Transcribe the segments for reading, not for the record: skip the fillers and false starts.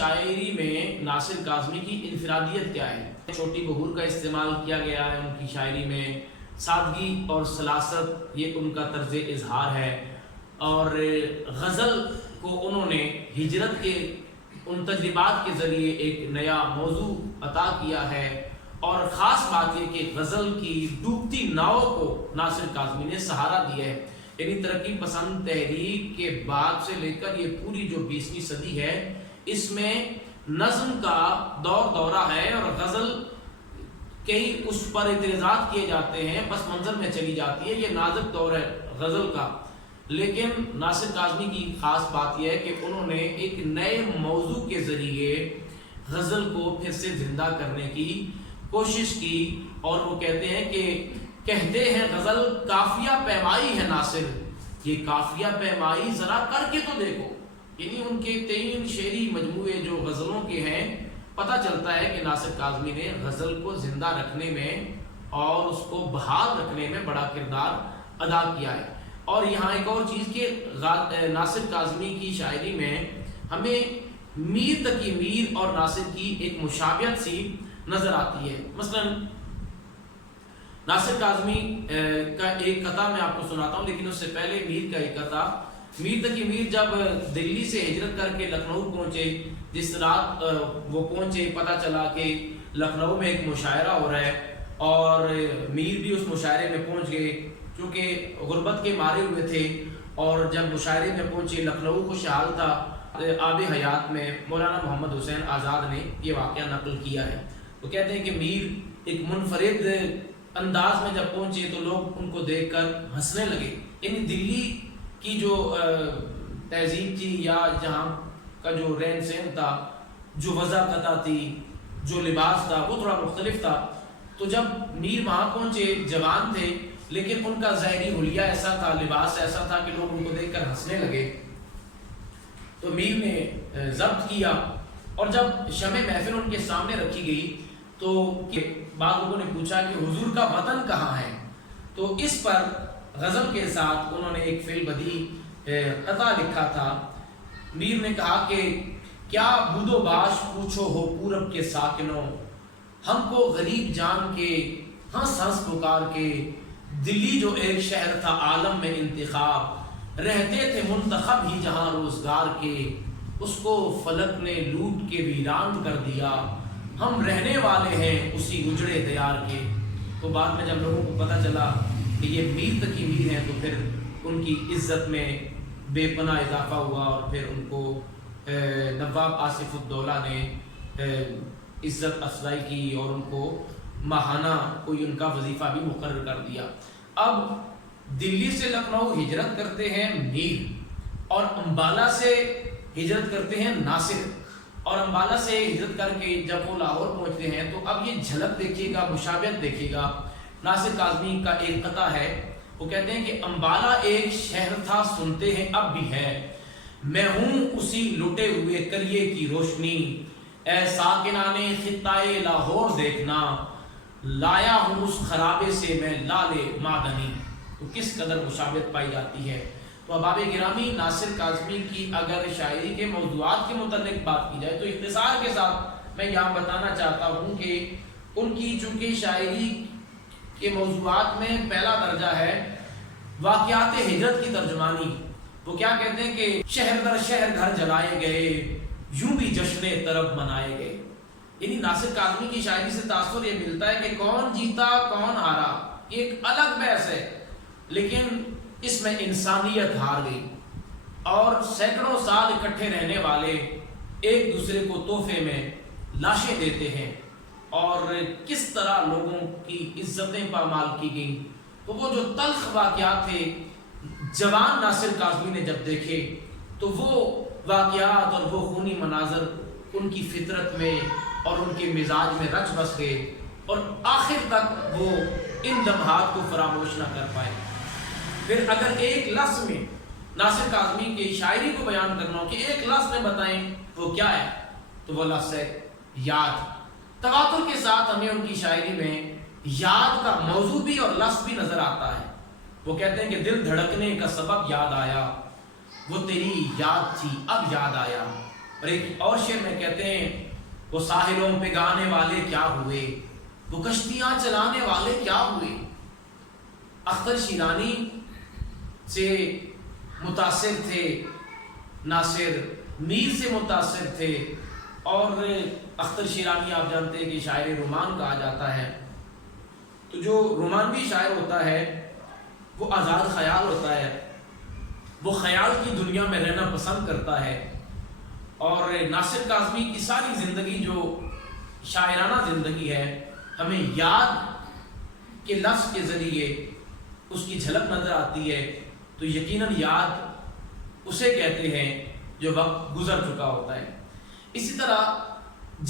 شاعری میں ناصر کاظمی کی انفرادیت کیا ہے؟ چھوٹی بہور کا استعمال کیا گیا ہے ان کی شاعری میں، سادگی اور سلاست یہ ان کا طرز اظہار ہے، اور غزل کو انہوں نے ہجرت کے ان تجربات کے ذریعے ایک نیا موضوع عطا کیا ہے، اور خاص بات یہ کہ غزل کی ڈوبتی ناؤ کو ناصر کاظمی نے سہارا دیا ہے۔ یعنی ترقی پسند تحریک کے بعد سے لے کر یہ پوری جو 20ویں صدی ہے، اس میں نظم کا دورہ ہے، اور غزل کئی اس پر اعتراضات کیے جاتے ہیں، پس منظر میں چلی جاتی ہے، یہ نازک دور ہے غزل کا۔ لیکن ناصر کاظمی کی خاص بات یہ ہے کہ انہوں نے ایک نئے موضوع کے ذریعے غزل کو پھر سے زندہ کرنے کی کوشش کی، اور وہ کہتے ہیں کہ کہتے ہیں غزل کافیہ پیمائی ہے ناصر، یہ کافیہ پیمائی ذرا کر کے تو دیکھو۔ یعنی ان کے 3 شعری مجموعے جو غزلوں کے ہیں، پتہ چلتا ہے کہ ناصر کاظمی نے غزل کو زندہ رکھنے میں اور اس کو بحال رکھنے میں بڑا کردار ادا کیا ہے۔ اور یہاں ایک اور چیز کہ ناصر کاظمی کی شاعری میں ہمیں میر تقی میر اور ناصر کی ایک مشابہت سی نظر آتی ہے۔ مثلا ناصر کاظمی کا ایک قطعہ میں آپ کو سناتا ہوں، لیکن اس سے پہلے میر کا ایک قطعہ۔ میر تقی میر جب دلی سے ہجرت کر کے لکھنؤ پہنچے، جس رات وہ پہنچے پتہ چلا کہ لکھنؤ میں ایک مشاعرہ ہو رہا ہے، اور میر بھی اس مشاعرے میں پہنچ گئے، کیونکہ غربت کے مارے ہوئے تھے۔ اور جب مشاعرے میں پہنچے، لکھنؤ خوشحال تھا۔ آب حیات میں مولانا محمد حسین آزاد نے یہ واقعہ نقل کیا ہے۔ وہ کہتے ہیں کہ میر ایک منفرد انداز میں جب پہنچے تو لوگ ان کو دیکھ کر ہنسنے لگے۔ یعنی دلی کی جو تہذیب تھی، یا جہاں کا جو رہن سہن تھا، جو وضاحت تھی، جو لباس تھا، وہ تھوڑا مختلف تھا۔ تو جب میر وہاں پہنچے، جوان تھے، لیکن ان کا ظاہری حلیہ ایسا تھا، لباس ایسا تھا کہ لوگ ان کو دیکھ کر ہنسنے لگے۔ تو میر نے ضبط کیا، اور جب شمع محفل ان کے سامنے رکھی گئی تو بعض لوگوں نے پوچھا کہ حضور کا وطن کہاں ہے؟ تو اس پر غزل کے ساتھ انہوں نے ایک فعل بدیع قطعہ لکھا تھا۔ میر نے کہا کہ کیا بود و باش پوچھو ہو پورب کے ساکنوں، ہم کو غریب جان کے ہنس ہنس پکار کے، دلی جو ایک شہر تھا عالم میں انتخاب، رہتے تھے منتخب ہی جہاں روزگار کے، اس کو فلک نے لوٹ کے ویران کر دیا، ہم رہنے والے ہیں اسی اجڑے دیار کے۔ تو بعد میں جب لوگوں کو پتہ چلا کہ یہ میر تقی میر ہیں، تو پھر ان کی عزت میں بے پناہ اضافہ ہوا، اور پھر ان کو نواب آصف الدولہ نے عزت افزائی کی، اور ان کو ماہانہ کوئی ان کا وظیفہ بھی مقرر کر دیا۔ اب دلی سے لکھنؤ ہجرت کرتے ہیں میر، اور امبالہ سے ہجرت کرتے ہیں ناصر، اور امبالہ سے ہجرت کر کے جب وہ لاہور پہنچتے ہیں، تو اب یہ جھلک دیکھیے گا، مشابہت دیکھیے گا۔ ناصر کاظمی کا ایک قطعہ ہے، وہ کہتے ہیں کہ امبالہ ایک شہر تھا سنتے ہیں اب بھی ہے، میں ہوں اسی لٹے ہوئے کریے کی روشنی، اے ساکنان خطۂ لاہور دیکھنا، لایا ہوں اس خرابے سے میں لال معدنی۔ تو کس قدر مشابہت پائی جاتی ہے۔ تو احباب گرامی، ناصر کاظمی کی اگر شاعری کے موضوعات کے متعلق بات کی جائے تو اختصار کے ساتھ میں یہاں بتانا چاہتا ہوں کہ ان کی چونکہ شاعری کے موضوعات میں پہلا درجہ ہے واقعات ہجرت کی ترجمانی۔ وہ کیا کہتے ہیں کہ شہر در شہر گھر جلائے گئے، یوں بھی جشن طرب منائے گئے۔ یعنی ناصر کاظمی کی شاعری سے تاثر یہ ملتا ہے کہ کون جیتا کون ہارا یہ ایک الگ بحث ہے، لیکن اس میں انسانیت ہار گئی، اور سینکڑوں سال اکٹھے رہنے والے ایک دوسرے کو تحفے میں لاشیں دیتے ہیں، اور کس طرح لوگوں کی عزتیں پامال کی گئیں۔ تو وہ جو تلخ واقعات تھے، جوان ناصر کاظمی نے جب دیکھے تو وہ واقعات اور وہ خونی مناظر ان کی فطرت میں اور ان کے مزاج میں رچ بس گئے، اور آخر تک وہ ان لمحات کو فراموش نہ کر پائے۔ پھر اگر ایک لفظ میں ناصر کاظمی کی شاعری کو بیان کرنا ہو کہ ایک لفظ میں بتائیں وہ کیا ہے، تو وہ لفظ ہے یاد۔ تواتر کے ساتھ ہمیں ان کی شاعری میں یاد کا موضوع بھی اور لفظ بھی نظر آتا ہے۔ وہ کہتے ہیں کہ دل دھڑکنے کا سبب یاد آیا، وہ تیری یاد تھی اب یاد آیا، اور ایک اور شعر میں کہتے ہیں وہ ساحلوں پہ گانے والے کیا ہوئے، وہ کشتیاں چلانے والے کیا ہوئے۔ اختر شیرانی سے متاثر تھے ناصر، میر سے متاثر تھے، اور اختر شیرانی آپ جانتے ہیں کہ شاعر رومان کہا جاتا ہے۔ تو جو رومانوی شاعر ہوتا ہے وہ آزاد خیال ہوتا ہے، وہ خیال کی دنیا میں رہنا پسند کرتا ہے۔ اور ناصر کاظمی کی ساری زندگی جو شاعرانہ زندگی ہے، ہمیں یاد کے لفظ کے ذریعے اس کی جھلک نظر آتی ہے، تو یقیناً یاد اسے کہتے ہیں جو وقت گزر چکا ہوتا ہے۔ اسی طرح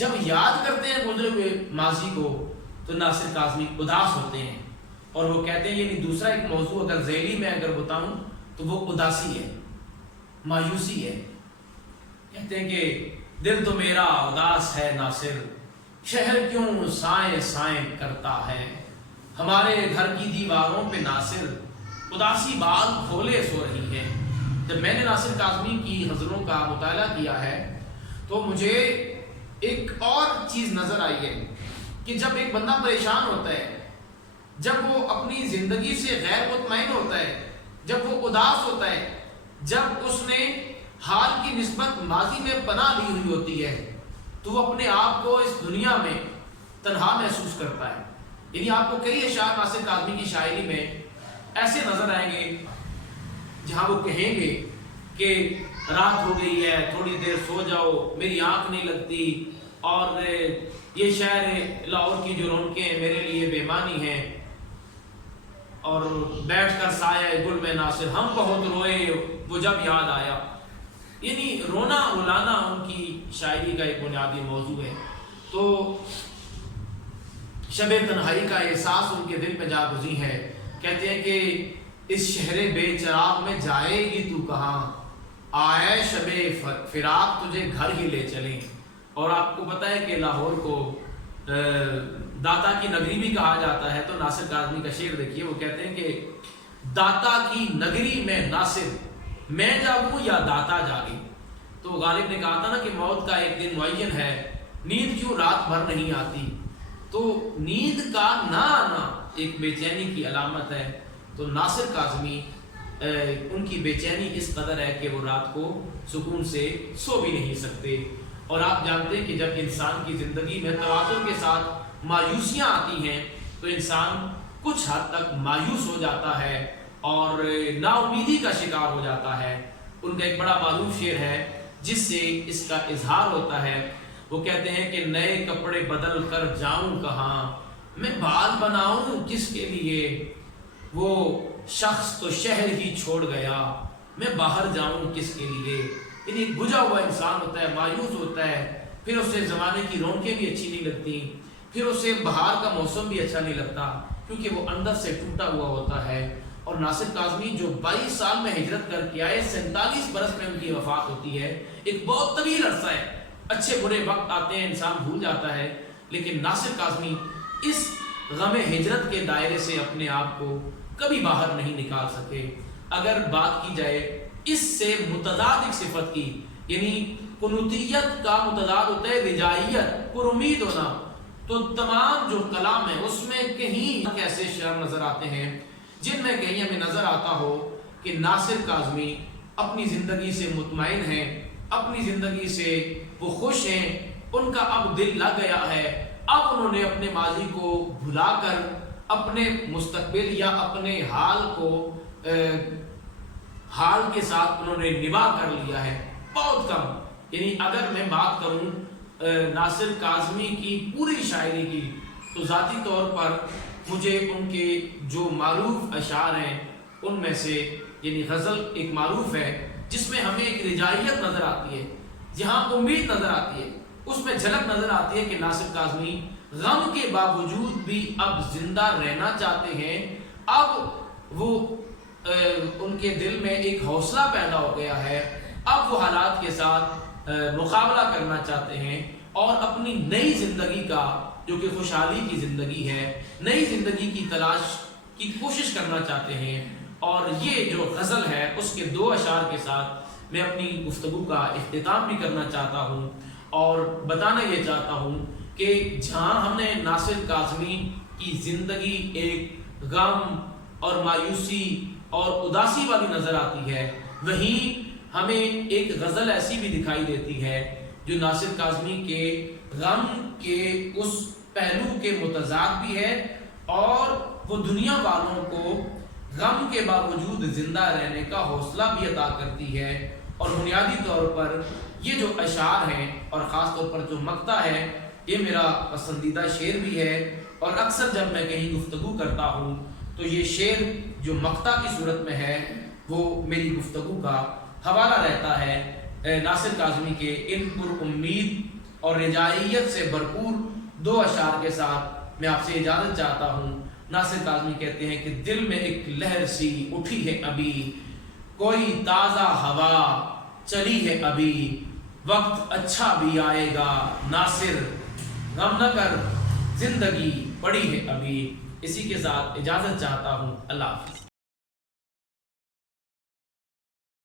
جب یاد کرتے ہیں گزرے ہوئے ماضی کو تو ناصر کاظمی اداس ہوتے ہیں، اور وہ کہتے ہیں، یعنی دوسرا ایک موضوع اگر ذیلی میں اگر بتاؤں تو وہ اداسی ہے، مایوسی ہے۔ کہتے ہیں کہ دل تو میرا اداس ہے ناصر، شہر کیوں سائیں سائیں کرتا ہے، ہمارے گھر کی دیواروں پہ ناصر اداسی بال کھولے سو رہی ہے۔ جب میں نے ناصر کاظمی کی غزلوں کا مطالعہ کیا ہے تو مجھے ایک اور چیز نظر آئی ہے کہ جب ایک بندہ پریشان ہوتا ہے، جب وہ اپنی زندگی سے غیر مطمئن ہوتا ہے، جب وہ اداس ہوتا ہے، جب اس نے حال کی نسبت ماضی میں پناہ لی ہوئی ہوتی ہے، تو وہ اپنے آپ کو اس دنیا میں تنہا محسوس کرتا ہے۔ یعنی آپ کو کئی اشعار ناصر کاظمی کی شاعری میں ایسے نظر آئیں گے جہاں وہ کہیں گے کہ رات ہو گئی ہے، تھوڑی دیر سو جاؤ، میری آنکھ نہیں لگتی، اور یہ شہر لاہور کی جو رونقیں میرے لیے بے معنی ہیں، اور بیٹھ کر سایہ گل میں ناصر ہم بہت روئے وہ جب یاد آیا۔ یعنی رونا رلانا ان کی شاعری کا ایک بنیادی موضوع ہے۔ تو شب تنہائی کا احساس ان کے دل پہ جاگزیں ہے۔ کہتے ہیں کہ اس شہر بے چراغ میں جائے گی تو کہاں، آئے شب فراق تجھے گھر ہی لے چلیں۔ اور آپ کو پتہ ہے کہ لاہور کو داتا کی نگری بھی کہا جاتا ہے، تو ناصر کاظمی کا شعر دیکھیے، وہ کہتے ہیں کہ داتا کی نگری میں ناصر، میں جاگوں یا داتا جاگے۔ تو غالب نے کہا تھا نا کہ موت کا ایک دن معین ہے، نیند کیوں رات بھر نہیں آتی۔ تو نیند کا نہ آنا ایک بے چینی کی علامت ہے۔ تو ناصر کاظمی ان کی بے چینی اس قدر ہے کہ وہ رات کو سکون سے سو بھی نہیں سکتے۔ اور آپ جانتے ہیں کہ جب انسان کی زندگی میں تواتر کے ساتھ مایوسیاں آتی ہیں تو انسان کچھ حد تک مایوس ہو جاتا ہے اور نا امیدی کا شکار ہو جاتا ہے۔ ان کا ایک بڑا معروف شعر ہے جس سے اس کا اظہار ہوتا ہے۔ وہ کہتے ہیں کہ نئے کپڑے بدل کر جاؤں کہاں، میں بال بناؤں کس کے لیے، وہ شخص تو شہر ہی چھوڑ گیا، میں باہر جاؤں کس کے لیے۔ یعنی بجھا ہوا انسان ہوتا ہے، مایوس ہوتا ہے، پھر اسے زمانے کی رونقیں بھی اچھی نہیں لگتی، پھر اسے بہار کا موسم بھی اچھا نہیں لگتا، کیونکہ وہ اندر سے ٹوٹا ہوا ہوتا ہے۔ اور ناصر کاظمی جو 22 سال میں ہجرت کر کے آئے، 47 برس میں ان کی وفات ہوتی ہے، ایک بہت طویل عرصہ ہے۔ اچھے برے وقت آتے ہیں، انسان بھول جاتا ہے، لیکن ناصر کاظمی اس غم ہجرت کے دائرے سے اپنے آپ کو کبھی باہر نہیں نکال سکے۔ اگر بات کی جائے اس سے متضاد ایک صفت کی، یعنی قنوتیت کا متضاد ہوتا ہے رجائیت، پر امید ہونا، تو تمام جو کلام ہے اس میں کہیں ایسے شعر نظر آتے ہیں جن میں کہیں ہمیں نظر آتا ہو کہ ناصر کاظمی اپنی زندگی سے مطمئن ہیں، اپنی زندگی سے وہ خوش ہیں، ان کا اب دل لگ گیا ہے، اب انہوں نے اپنے ماضی کو بھلا کر اپنے مستقبل یا اپنے حال کو حال کے ساتھ انہوں نے نباہ کر لیا ہے۔ بہت کم، یعنی اگر میں بات کروں ناصر کاظمی کی پوری شاعری کی تو ذاتی طور پر مجھے ان کے جو معروف اشعار ہیں ان میں سے، یعنی غزل ایک معروف ہے جس میں ہمیں ایک رجائیت نظر آتی ہے، جہاں امید نظر آتی ہے، اس میں جھلک نظر آتی ہے کہ ناصر کاظمی غم کے باوجود بھی اب زندہ رہنا چاہتے ہیں۔ اب وہ ان کے دل میں ایک حوصلہ پیدا ہو گیا ہے، اب وہ حالات کے ساتھ مقابلہ کرنا چاہتے ہیں اور اپنی نئی زندگی کا، جو کہ خوشحالی کی زندگی ہے، نئی زندگی کی تلاش کی کوشش کرنا چاہتے ہیں۔ اور یہ جو غزل ہے اس کے 2 اشعار کے ساتھ میں اپنی گفتگو کا اختتام بھی کرنا چاہتا ہوں اور بتانا یہ چاہتا ہوں کہ جہاں ہم نے ناصر کاظمی کی زندگی ایک غم اور مایوسی اور اداسی والی نظر آتی ہے، وہیں ہمیں ایک غزل ایسی بھی دکھائی دیتی ہے جو ناصر کاظمی کے غم کے اس پہلو کے متضاد بھی ہے، اور وہ دنیا والوں کو غم کے باوجود زندہ رہنے کا حوصلہ بھی عطا کرتی ہے۔ اور بنیادی طور پر یہ جو اشعار ہیں اور خاص طور پر جو مقطع ہے، یہ میرا پسندیدہ شعر بھی ہے، اور اکثر جب میں کہیں گفتگو کرتا ہوں تو یہ شعر جو مقطع کی صورت میں ہے وہ میری گفتگو کا حوالہ رہتا ہے۔ ناصر کاظمی کے ان پر امید اور رجائیت سے بھرپور دو اشعار کے ساتھ میں آپ سے اجازت چاہتا ہوں۔ ناصر کاظمی کہتے ہیں کہ دل میں ایک لہر سی اٹھی ہے ابھی، کوئی تازہ ہوا چلی ہے ابھی، وقت اچھا بھی آئے گا ناصر، غم نہ کر زندگی پڑی ہے ابھی۔ اسی کے ساتھ اجازت چاہتا ہوں، اللہ حافظ۔